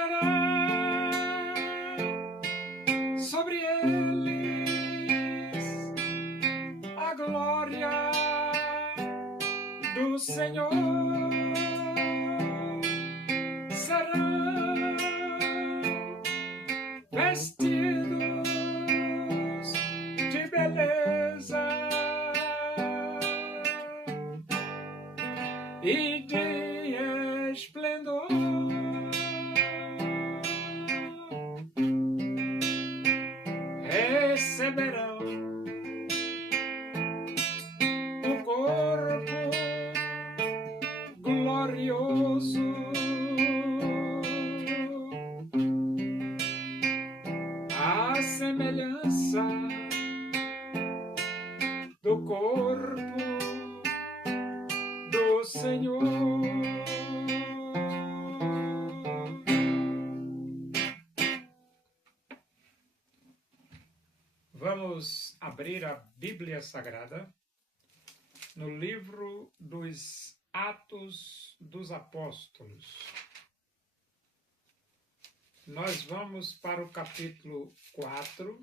brilhará sobre eles a glória do Senhor. Serão vestidos de beleza e de esplendor. Receberão o corpo glorioso à semelhança do corpo do Senhor. Vamos abrir a Bíblia Sagrada no livro dos Atos dos Apóstolos. Nós vamos para o capítulo 4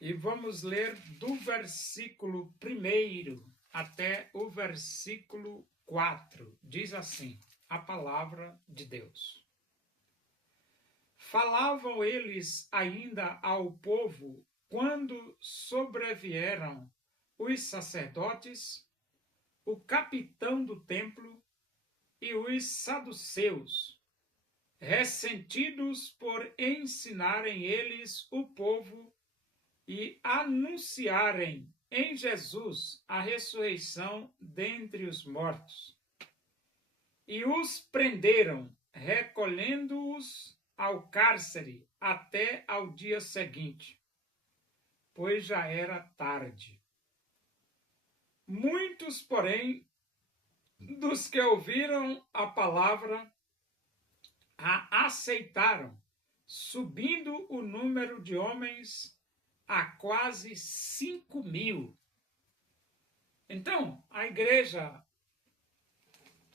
e vamos ler do versículo 1 até o versículo 4. Diz assim a palavra de Deus. Falavam eles ainda ao povo quando sobrevieram os sacerdotes, o capitão do templo e os saduceus, ressentidos por ensinarem eles o povo e anunciarem em Jesus a ressurreição dentre os mortos. E os prenderam, recolhendo-os ao cárcere até ao dia seguinte, pois já era tarde. Muitos, porém, dos que ouviram a palavra a aceitaram, subindo o número de homens a quase 5.000. Então, a igreja,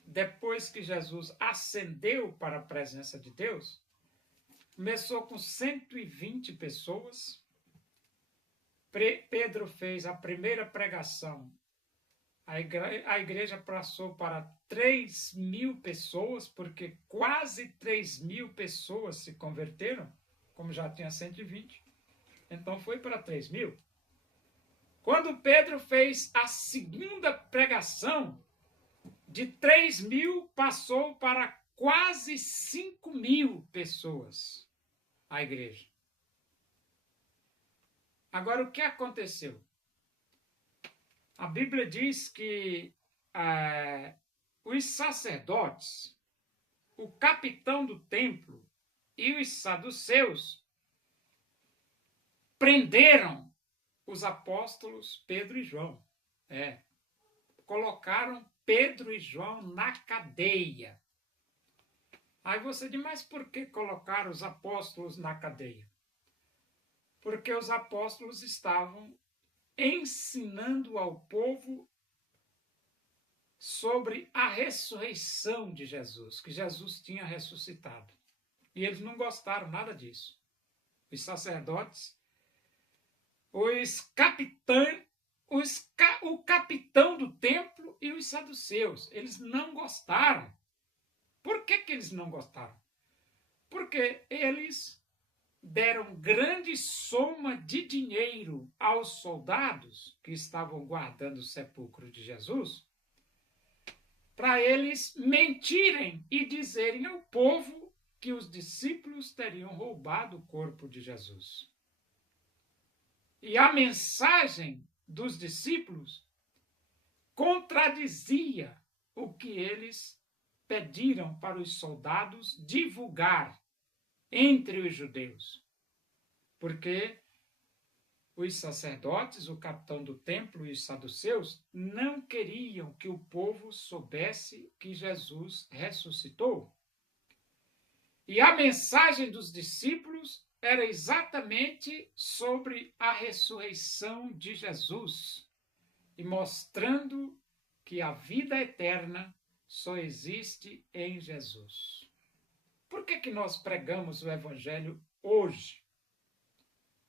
depois que Jesus ascendeu para a presença de Deus, começou com 120 pessoas. Pedro fez a primeira pregação. A igreja passou para 3.000 pessoas, porque quase 3.000 pessoas se converteram, como já tinha 120. Então foi para 3.000. Quando Pedro fez a segunda pregação, de 3.000 passou para quase 5.000 pessoas a igreja. Agora, o que aconteceu? A Bíblia diz que os sacerdotes, o capitão do templo e os saduceus prenderam os apóstolos Pedro e João. Colocaram Pedro e João na cadeia. Aí você diz, mas por que colocaram os apóstolos na cadeia? Porque os apóstolos estavam ensinando ao povo sobre a ressurreição de Jesus, que Jesus tinha ressuscitado. E eles não gostaram nada disso. Os sacerdotes, o capitão do templo e os saduceus, eles não gostaram. Por que eles não gostaram? Porque eles deram grande soma de dinheiro aos soldados que estavam guardando o sepulcro de Jesus, para eles mentirem e dizerem ao povo que os discípulos teriam roubado o corpo de Jesus. E a mensagem dos discípulos contradizia o que eles pediram para os soldados divulgar entre os judeus, porque os sacerdotes, o capitão do templo e os saduceus não queriam que o povo soubesse que Jesus ressuscitou. E a mensagem dos discípulos era exatamente sobre a ressurreição de Jesus, e mostrando que a vida eterna só existe em Jesus. Por que nós pregamos o Evangelho hoje?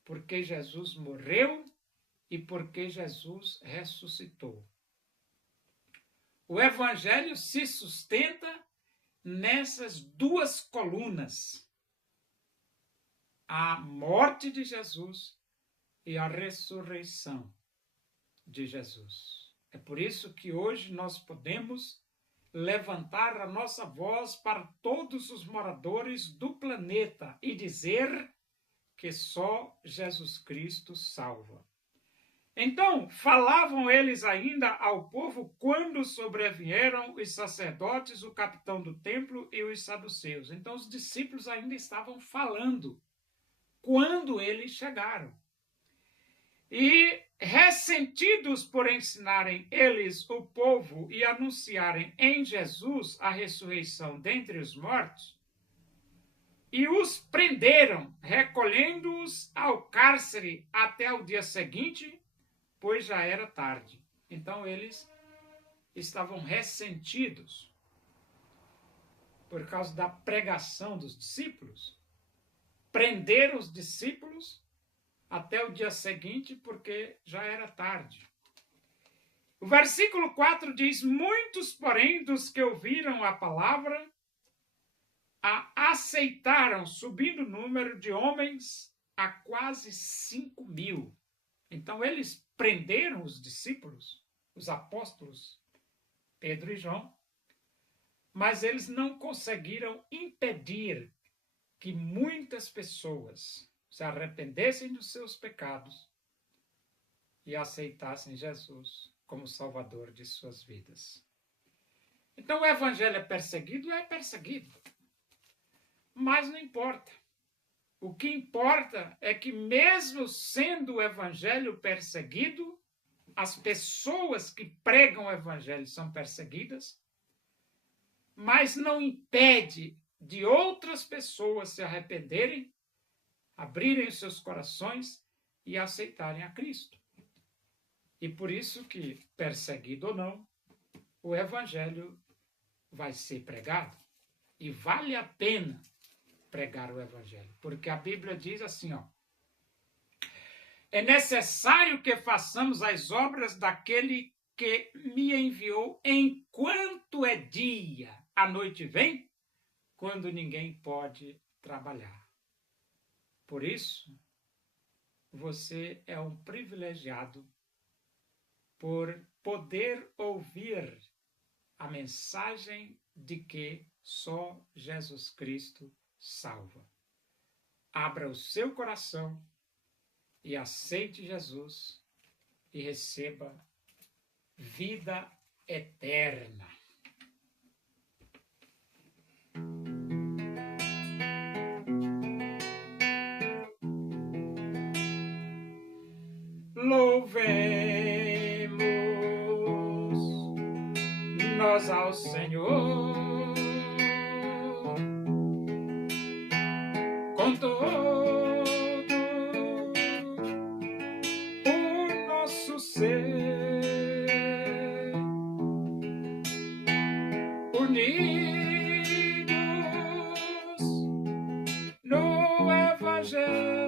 Porque Jesus morreu e porque Jesus ressuscitou. O Evangelho se sustenta nessas duas colunas: a morte de Jesus e a ressurreição de Jesus. É por isso que hoje nós podemos levantar a nossa voz para todos os moradores do planeta e dizer que só Jesus Cristo salva. Então, falavam eles ainda ao povo quando sobrevieram os sacerdotes, o capitão do templo e os saduceus. Então, os discípulos ainda estavam falando quando eles chegaram. E, ressentidos por ensinarem eles o povo e anunciarem em Jesus a ressurreição dentre os mortos, e os prenderam, recolhendo-os ao cárcere até o dia seguinte, pois já era tarde. Então eles estavam ressentidos por causa da pregação dos discípulos. Prenderam os discípulos até o dia seguinte, porque já era tarde. O versículo 4 diz: muitos, porém, dos que ouviram a palavra, a aceitaram, subindo o número de homens a quase 5.000. Então eles prenderam os discípulos, os apóstolos, Pedro e João, mas eles não conseguiram impedir que muitas pessoas se arrependessem dos seus pecados e aceitassem Jesus como Salvador de suas vidas. Então o Evangelho é perseguido? É perseguido. Mas não importa. O que importa é que, mesmo sendo o Evangelho perseguido, as pessoas que pregam o Evangelho são perseguidas, mas não impede de outras pessoas se arrependerem, abrirem os seus corações e aceitarem a Cristo. E por isso que, perseguido ou não, o Evangelho vai ser pregado. E vale a pena pregar o Evangelho, porque a Bíblia diz assim, é necessário que façamos as obras daquele que me enviou enquanto é dia. A noite vem, quando ninguém pode trabalhar. Por isso, você é um privilegiado por poder ouvir a mensagem de que só Jesus Cristo salva. Abra o seu coração e aceite Jesus e receba vida eterna. Louvemos nós ao Senhor com todo o nosso ser, unidos no Evangelho.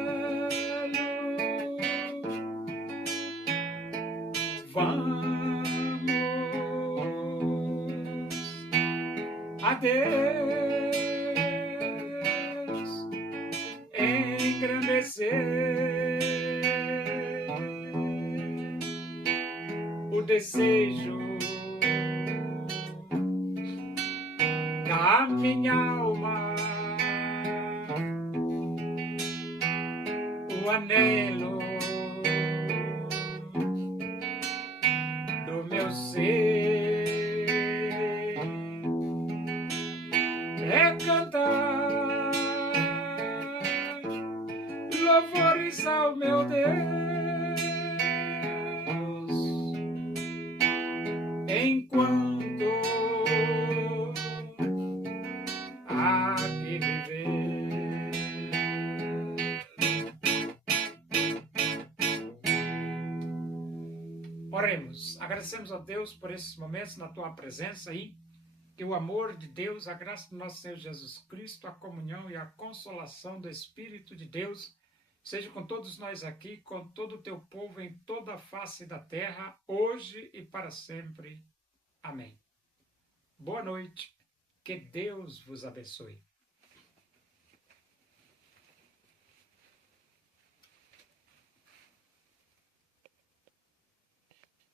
Vamos a Deus engrandecer o desejo da minha alma, o anelo do meu ser é cantar louvores ao meu Deus enquanto há que viver. Oremos, agradecemos a Deus por esses momentos na tua presença aí, Que o amor de Deus, a graça do nosso Senhor Jesus Cristo, a comunhão e a consolação do Espírito de Deus seja com todos nós aqui, com todo o teu povo em toda a face da terra, hoje e para sempre. Amém. Boa noite. Que Deus vos abençoe.